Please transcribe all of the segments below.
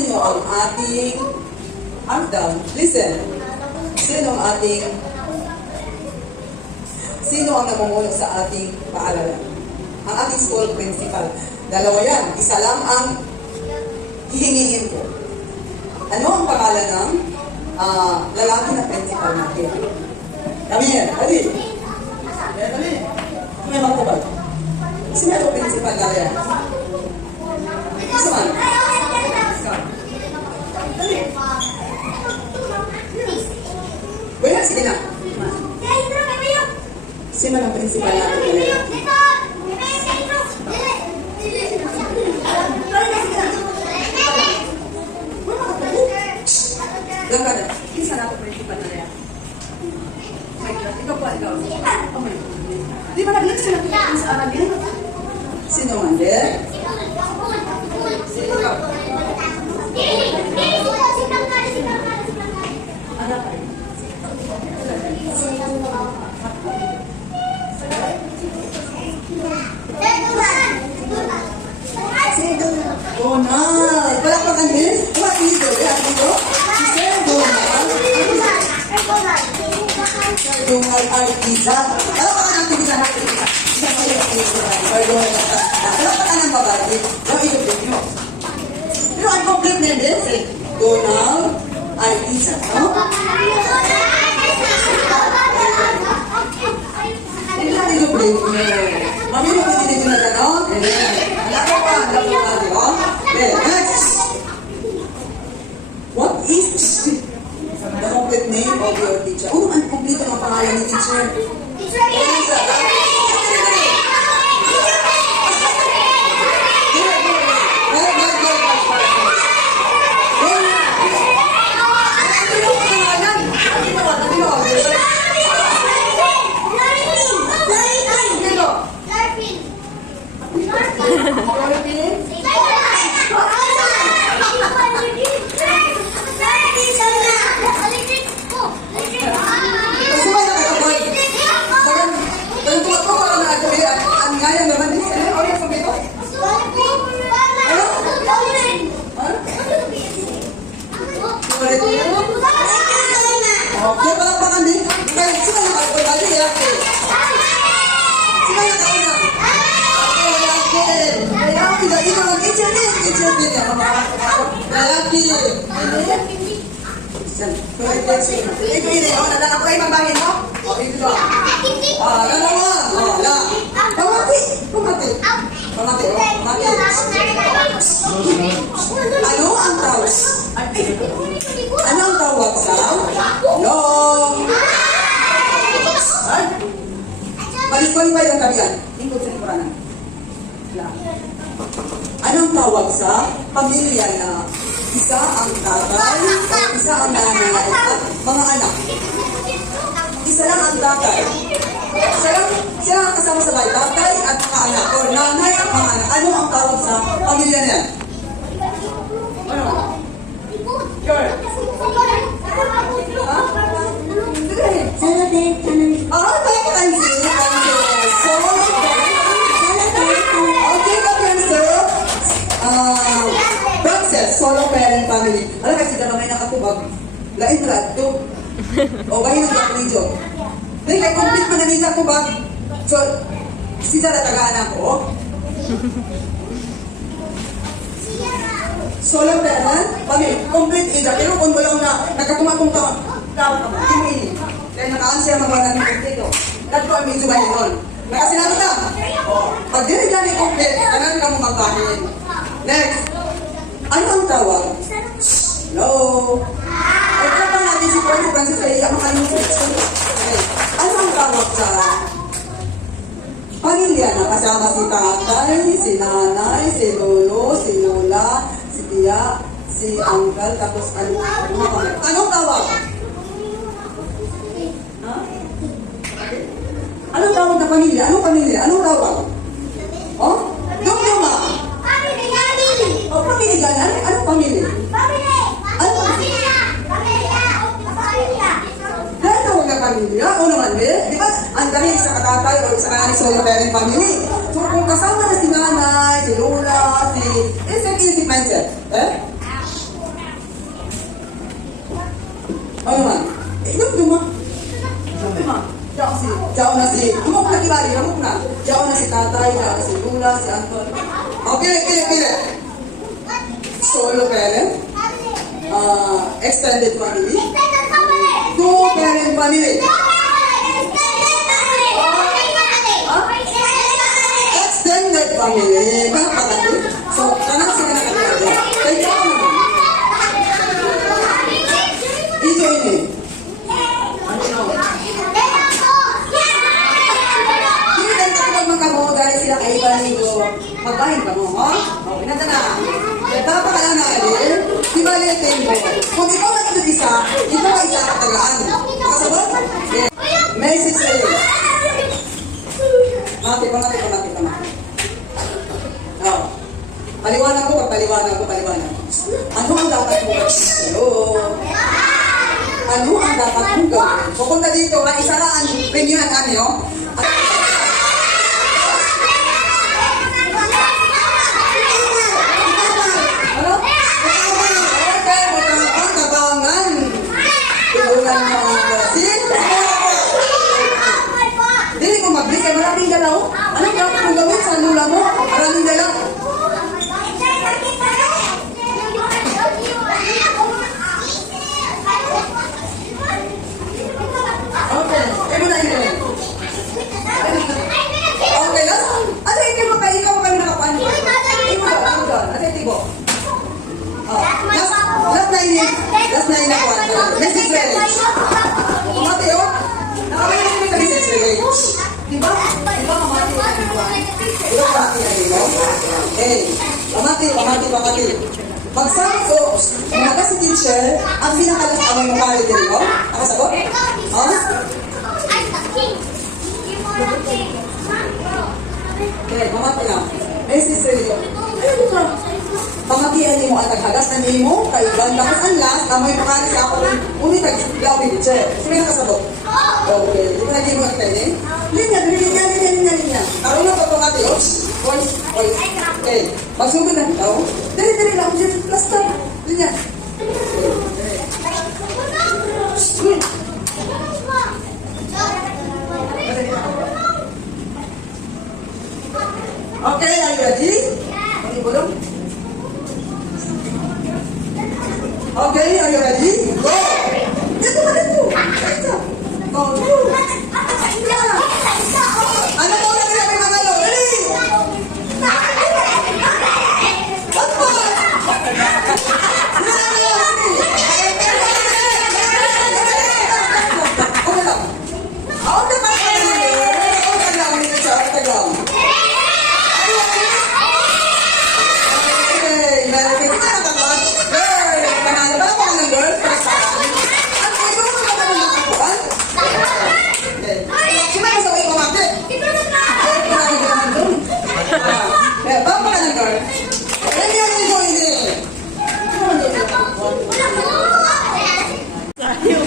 Sino ang ating, arm down, listen. Sino ang namumuno sa ating paaralan? Ang ating school principal. Dalawa yan. Isa lang ang hihingin ko. Ano ang pangalan ng lalaki na principal natin? Kami yan. Dali. Dali. May magkabal. Sino ang principal na yan? Isa man. Dali. Wala, sige na. Sino ang principal natin ngayon? Lang ka na. Isa na ako principal na yan. Ikaw po, ikaw. Di ba nag-leak sila sa aral yan? Sino man din? Sino ka? Anak ka. Donald! Palakpakan din? What is it? Si Sir Donald? Sir Donald Artiza. Palakpakan ang tibisa natin. Palakpakan ang babae. Yung ilubin nyo. Pero ang complete na din, si Donald Artiza. No? Ilubin nyo. Mami mo hindi nyo na gano'n? Alako pa, alako pa, di ba? Next! What is the complete name of your teacher? Oh, ang complete ang pangalan ni teacher. Okay, palakpakan din. Kaya sila nakapagpagali yate. Sila nakauna. Lalaki, lagi naman. Teacher din. Lalaki. Ito yun eh. Ako ay mabahin mo? Ito ba? Dalawa. Pamati. Ano ang tawag? Ano ang tawag sa long? Balik-balik ang kabihan. Tingkod sa lingkuranan. Anong tawag sa pamilya na isa ang tatay, isa ang nanay at mga anak? Isa lang ang tatay. Siya ang kasama sa bahay, tatay at mga anak, o nanay at mga anak. Ano ang tawag sa pamilya niya? Ano? Sure. Solo parent family. Alam kasi dalawa may nakatubag. Lain na ito. O bahin ang gawin nyo. Dahil kay complete pa na nisa tubag. So, sisa na tagaan ako. Solo parent family. Complete ida. Pero kung wala na nagkatumatong ka, tawag ka mo. Hindi mo ini. Kaya naka-answer magwala ng complete. Nagko ang medyo bahin nun. Nakasinado na. Pag dili na ni complete, tanan ka mo magbahin. Next. Ano ang tawag? Hello? Ay, kata natin si Pwede Francis ay makalimutan. Ano ang tawag sa pamilya na kasama si tatay, si nanay, si lolo, si lola, si tiya, si uncle, tapos ano? Anong tawag? Ha? Anong tawag na pamilya? Anong pamilya? Anong tawag? Oh? Dum-duma! Oh, pamilya ganyan? Anong pamilya? Ano pamilya? Dahil tawag na pamilya, o naman di ba? Ang dami sa katatay o sa nanay solo parent family. So kung kasama na si nanay, si lola, si mindset. bali, ramok na. Diyan na si tatay, diyan na si Lula, si Anton. Okay, pili. Solo parent. Extended family. Two-parent family. Extended family. Kapatid. So, tanang sila na kapatid. Kaya ka naman. Ini. Hindi dahil kapag magkamo, dahil sila kaiba nito, magbahin ka mo, ha? O, pinata na. Tapa ka lang na alin, di ba litin mo? Kung ikaw na ito isa, ito ka isa katagaan. Nakasabot? Yes. Message sa'yo. Mati. Oh. Paliwanag ko. Ano ang dapat mo gawin? Ano ang dapat mo gawin? Pupunta dito, maisaraan, premiuhan kami, no? Ano? Okay, magkakaroon, tabangan. Tubulan mo ang brasin. Dili ko mag-bis, kaya maraming dalaw. Anong dapat mo gawin sa lula mo? Maraming dalaw. Okay, muna yun. Okay, last. Ano hindi mo kayo ikaw kami nakapan? Ikaw doon. Ano yung tibo? Last na yun ako. Message release. Kumati o? Nakawin mo kami sa message release. Diba kumati na diba? Diba kumati na diba? Eh, kumati. Magsama ko, mga si teacher, ang pinakalas ang mga quality rin mo. Ako sagot? Okay, mamati lang. Message rin yun. Ano ba? Pamatian mo ang taghagas na nimo, kay Ganda ko ang last, na may makalis ako rin, unitag lawi teacher. Sige na kasabot. Okay, di ba naging mo ang training? Linya. Karoon na pa pamati, voice. Okay, magsugod na ito. Dali lang, plus na. Linya. Good. Okay, are you ready? Okay, are you ready? Go! Dito. Go. Ano po na kaya may mga lo? Ready?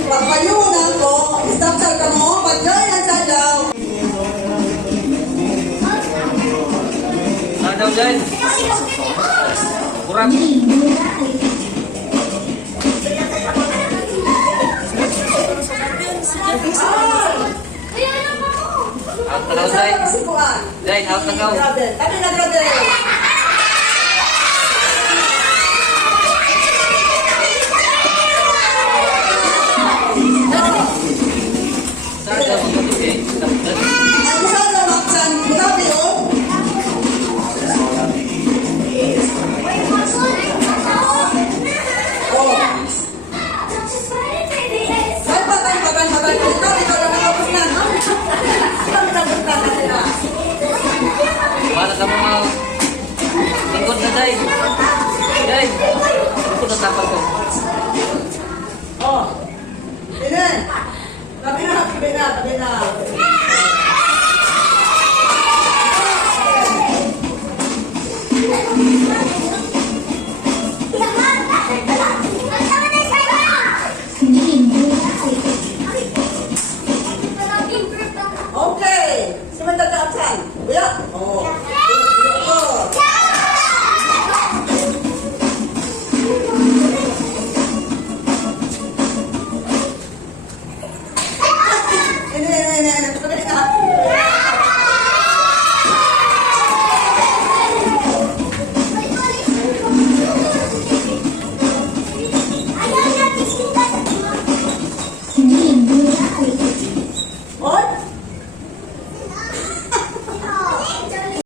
Pagpayunan ko, stop sa kamo, pag-join ang sadaw. Sadaw dyan. Kurang. Out na daw, Zay. Zay, out na daw. Kami na brother.